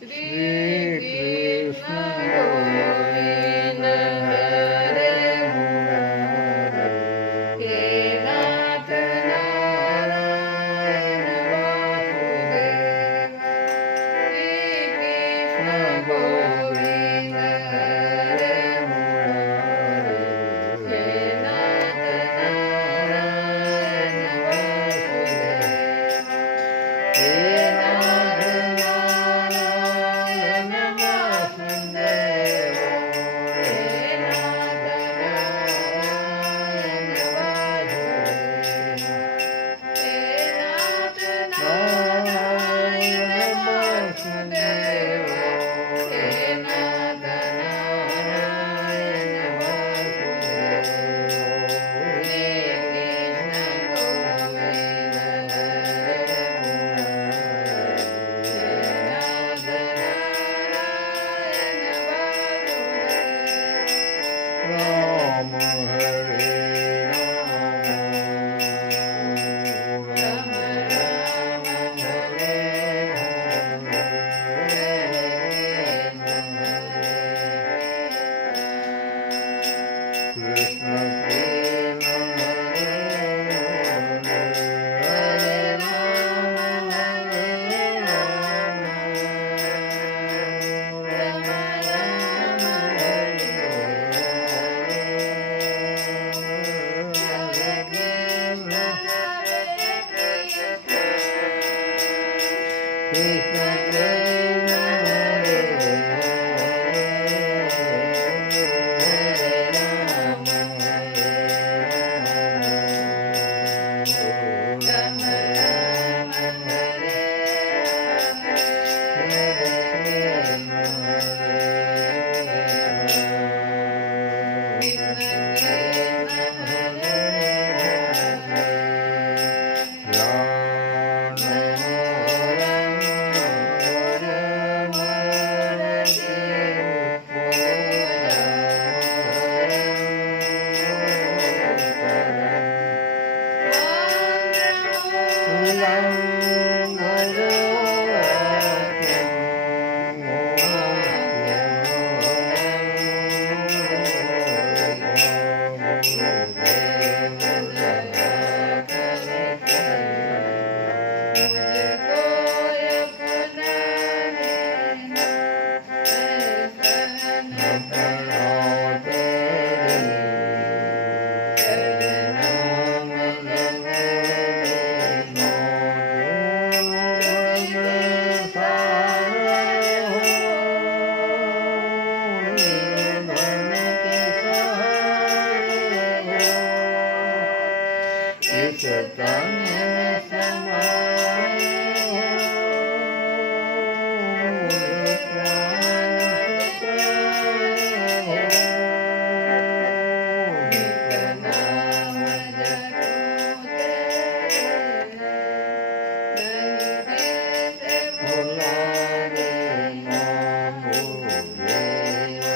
Shri Krishna Govinda Hare Murari He Nath Narayana Vasudeva Shri Krishna Govinda Hare Murari He Nath Narayana Vasudeva He Nath Narayana Vasudeva He Nath Narayana Vasudeva He Nath Narayana Vasudeva He Nath Narayana Vasudeva Shri Krishna Govinda Hare Murari He Nath Narayana Vasudeva Ram Hare Ram Ram Hare Krishna Krishna Hare Ram Hare Ram Ram Ram Hare Hare Krishna Krishna Krishna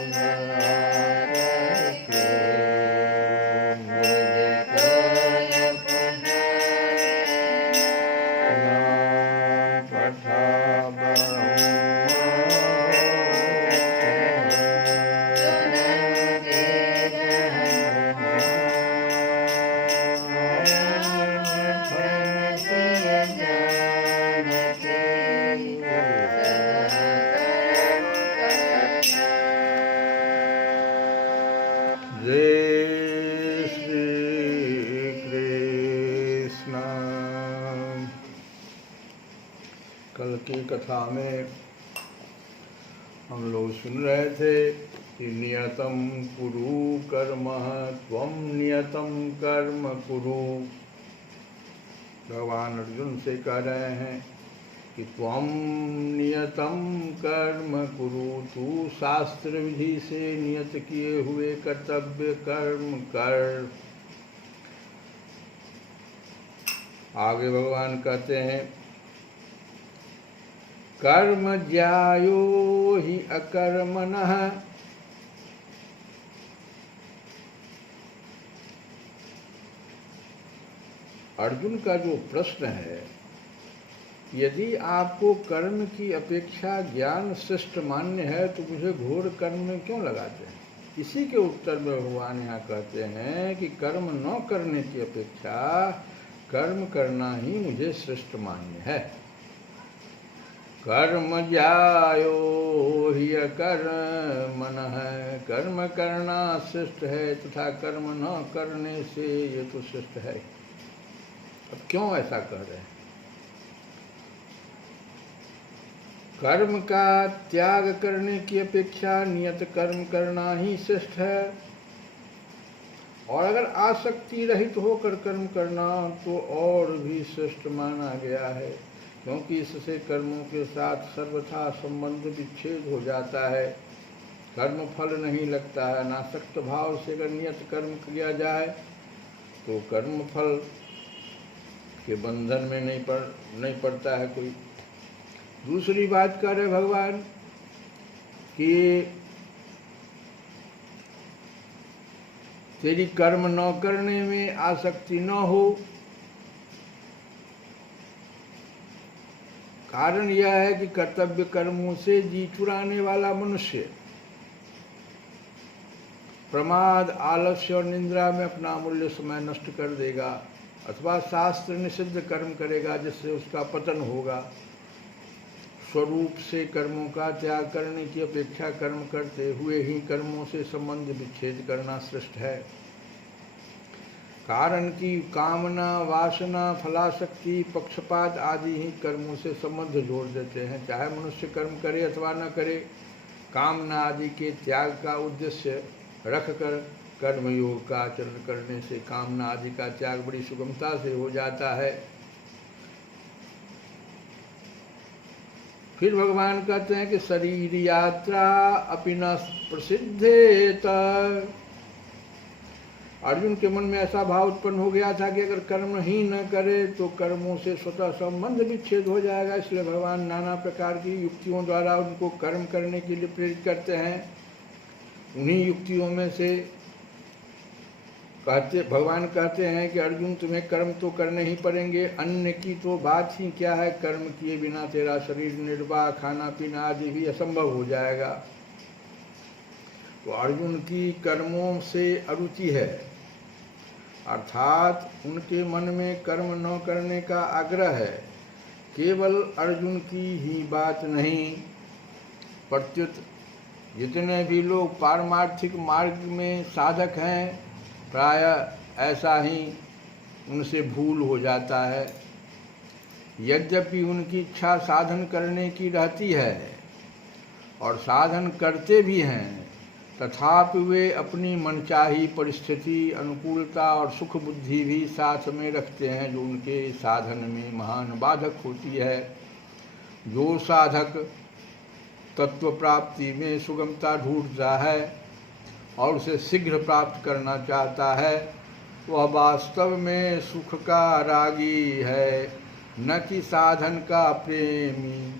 Hare Ram जय श्री कृष्ण। कल की कथा में हम लोग सुन रहे थे कि नियतं कुरु कर्म त्वं नियतं कर्म कुरु। भगवान अर्जुन से कह रहे हैं कि त्वं नियतं कर्म कुरु, तू शास्त्र विधि से नियत किए हुए कर्तव्य कर्म कर। आगे भगवान कहते हैं कर्म ज्यायो हि अकर्मणः। अर्जुन का जो प्रश्न है यदि आपको कर्म की अपेक्षा ज्ञान श्रेष्ठ मान्य है तो मुझे घोर कर्म में क्यों लगाते हैं? इसी के उत्तर में भगवान यहाँ कहते हैं कि कर्म न करने की अपेक्षा कर्म करना ही मुझे श्रेष्ठ मान्य है। कर्म ज्यायो हि कर्मणः, कर्म करना श्रेष्ठ है तथा कर्म न करने से ये तो श्रेष्ठ है। अब क्यों ऐसा कह रहे हैं? कर्म का त्याग करने की अपेक्षा नियत कर्म करना ही श्रेष्ठ है, और अगर आसक्ति रहित होकर कर्म करना तो और भी श्रेष्ठ माना गया है, क्योंकि इससे कर्मों के साथ सर्वथा संबंध विच्छेद हो जाता है, कर्म फल नहीं लगता है। अनासक्त भाव से अगर नियत कर्म किया जाए तो कर्म फल के बंधन में नहीं पड़ता है कोई। दूसरी बात कर रहे भगवान कि तेरी कर्म न करने में आसक्ति न हो। कारण यह है कि कर्तव्य कर्मों से जी चुराने वाला मनुष्य प्रमाद, आलस्य और निंद्रा में अपना अमूल्य समय नष्ट कर देगा, अथवा शास्त्र निषिद्ध कर्म करेगा जिससे उसका पतन होगा। स्वरूप से कर्मों का त्याग करने की अपेक्षा कर्म करते हुए ही कर्मों से संबंध विच्छेद करना श्रेष्ठ है। कारण कि कामना, वासना, फलाशक्ति, पक्षपात आदि ही कर्मों से संबंध जोड़ देते हैं। चाहे मनुष्य कर्म करे अथवा न करे, कामना आदि के त्याग का उद्देश्य रखकर कर्मयोग का आचरण करने से कामना आदि का त्याग बड़ी सुगमता से हो जाता है। फिर भगवान कहते हैं कि शरीर यात्रा अपि न प्रसिद्धेत। अर्जुन के मन में ऐसा भाव उत्पन्न हो गया था कि अगर कर्म ही न करे तो कर्मों से स्वतः संबंध विच्छेद हो जाएगा। इसलिए भगवान नाना प्रकार की युक्तियों द्वारा उनको कर्म करने के लिए प्रेरित करते हैं। उन्हीं युक्तियों में से भगवान कहते हैं कि अर्जुन तुम्हें कर्म तो करने ही पड़ेंगे, अन्य की तो बात ही क्या है। कर्म किए बिना तेरा शरीर निर्वाह, खाना पीना आदि भी असंभव हो जाएगा। तो अर्जुन की कर्मों से अरुचि है, अर्थात उनके मन में कर्म न करने का आग्रह है। केवल अर्जुन की ही बात नहीं, प्रत्युत जितने भी लोग पारमार्थिक मार्ग में साधक हैं प्रायः ऐसा ही उनसे भूल हो जाता है। यद्यपि उनकी इच्छा साधन करने की रहती है और साधन करते भी हैं, तथापि वे अपनी मनचाही परिस्थिति, अनुकूलता और सुख बुद्धि भी साथ में रखते हैं, जो उनके साधन में महान बाधक होती है। जो साधक तत्व प्राप्ति में सुगमता ढूंढता है और उसे शीघ्र प्राप्त करना चाहता है, वह वास्तव में सुख का रागी है, न कि साधन का प्रेमी।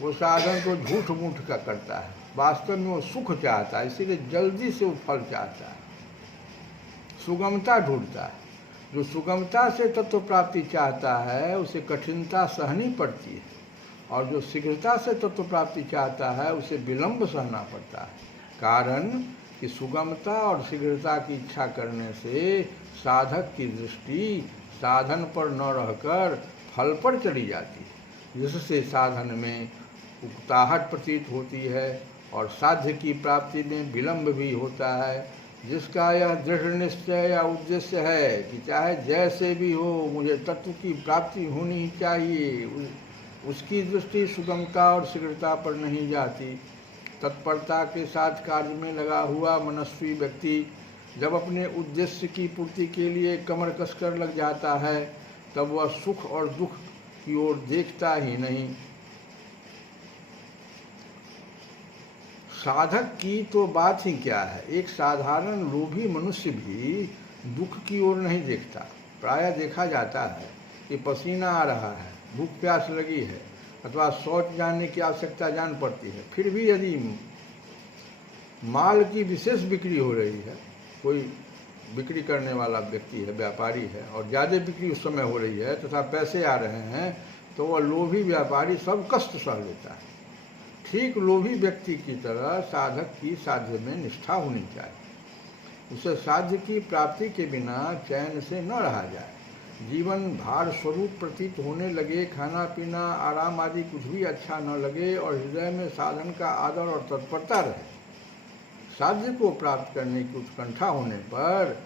वो साधन तो झूठ मूठ का करता है, वास्तव में वो सुख चाहता है, इसीलिए जल्दी से वो फल चाहता है, सुगमता ढूंढता है। जो सुगमता से तत्व प्राप्ति चाहता है उसे कठिनता सहनी पड़ती है, और जो शीघ्रता से तत्व प्राप्ति चाहता है उसे विलंब सहना पड़ता है। कारण कि सुगमता और शीघ्रता की इच्छा करने से साधक की दृष्टि साधन पर न रहकर फल पर चली जाती है, जिससे साधन में उकताहट प्रतीत होती है और साध्य की प्राप्ति में विलंब भी होता है। जिसका यह दृढ़ निश्चय या उद्देश्य है कि चाहे जैसे भी हो मुझे तत्व की प्राप्ति होनी ही चाहिए, उसकी दृष्टि सुगमता और शीघ्रता पर नहीं जाती। तत्परता के साथ कार्य में लगा हुआ मनस्वी व्यक्ति जब अपने उद्देश्य की पूर्ति के लिए कमर कसकर लग जाता है, तब वह सुख और दुख की ओर देखता ही नहीं। साधक की तो बात ही क्या है, एक साधारण लोभी मनुष्य भी दुख की ओर नहीं देखता। प्रायः देखा जाता है कि पसीना आ रहा है, भूख प्यास लगी है अथवा शौच जाने की आवश्यकता जान पड़ती है, फिर भी यदि माल की विशेष बिक्री हो रही है, कोई बिक्री करने वाला व्यक्ति है, व्यापारी है, और ज़्यादा बिक्री उस समय हो रही है तथा पैसे आ रहे हैं, तो वह लोभी व्यापारी सब कष्ट सह लेता है। ठीक लोभी व्यक्ति की तरह साधक की साध्य में निष्ठा होनी चाहिए। उसे साध्य की प्राप्ति के बिना चैन से न रहा जाए। जीवन भार स्वरूप प्रतीत होने लगे, खाना पीना आराम आदि कुछ भी अच्छा न लगे और हृदय में साधन का आदर और तत्परता रहे। साध्य को प्राप्त करने की उत्कंठा होने पर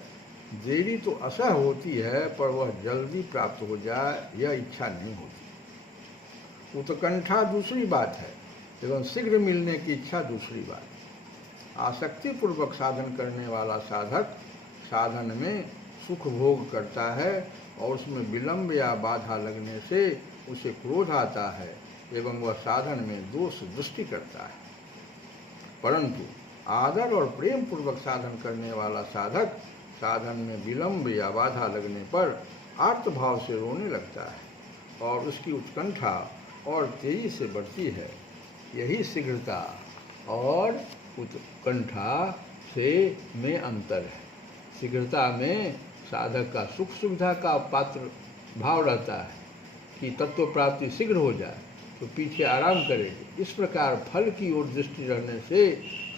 देरी तो असह होती है, पर वह जल्दी प्राप्त हो जाए यह इच्छा नहीं होती। उत्कंठा दूसरी बात है एवं शीघ्र मिलने की इच्छा दूसरी बात। आसक्तिपूर्वक साधन करने वाला साधक साधन में सुख भोग करता है और उसमें विलंब या बाधा लगने से उसे क्रोध आता है एवं वह साधन में दोष दृष्टि करता है। परंतु आदर और प्रेम पूर्वक साधन करने वाला साधक साधन में विलंब या बाधा लगने पर आर्तभाव से रोने लगता है और उसकी उत्कंठा और तेजी से बढ़ती है। यही शीघ्रता और उत्कंठा से में अंतर है। शीघ्रता में साधक का सुख सुविधा का पात्र भाव रहता है कि तत्व प्राप्ति शीघ्र हो जाए तो पीछे आराम करेगी। इस प्रकार फल की ओर दृष्टि रहने से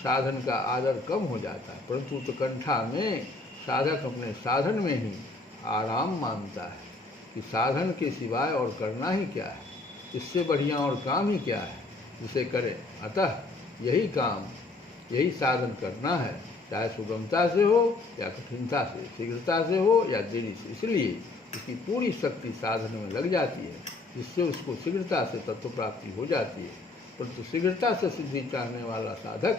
साधन का आदर कम हो जाता है। परंतु उत्कंठा में साधक अपने साधन में ही आराम मानता है कि साधन के सिवाय और करना ही क्या है, इससे बढ़िया और काम ही क्या है जिसे करें। अतः यही काम, यही साधन करना है, चाहे सुगमता से हो या कठिनता से, शीघ्रता से हो या देरी से। इसलिए उसकी पूरी शक्ति साधन में लग जाती है, जिससे उसको शीघ्रता से तत्व प्राप्ति हो जाती है। परंतु शीघ्रता से सिद्धि चाहने वाला साधक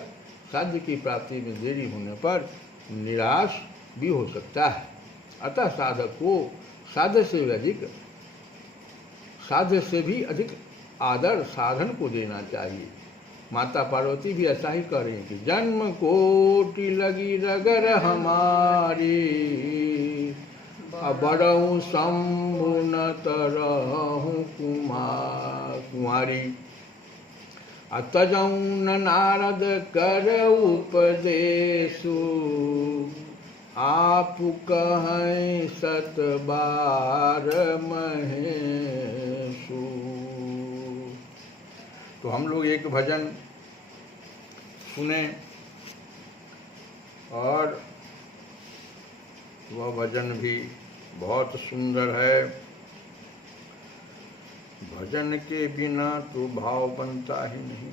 साध्य की प्राप्ति में देरी होने पर निराश भी हो सकता है। अतः साधक को साध्य से भी अधिक आदर साधन को देना चाहिए। माता पार्वती भी ऐसा ही कह रही हैं कि जन्म कोटि लगी रगर हमारी, बड़ऊ शंभु न तरहु कुमारी। अतजऊ नारद कर उपदेशु, आप कहें सत बार महेशु। तो हम लोग एक भजन सुने और वह भजन भी बहुत सुंदर है। भजन के बिना तो भाव बनता ही नहीं।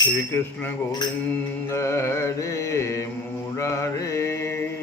श्री कृष्ण गोविंद हरे मुरारे।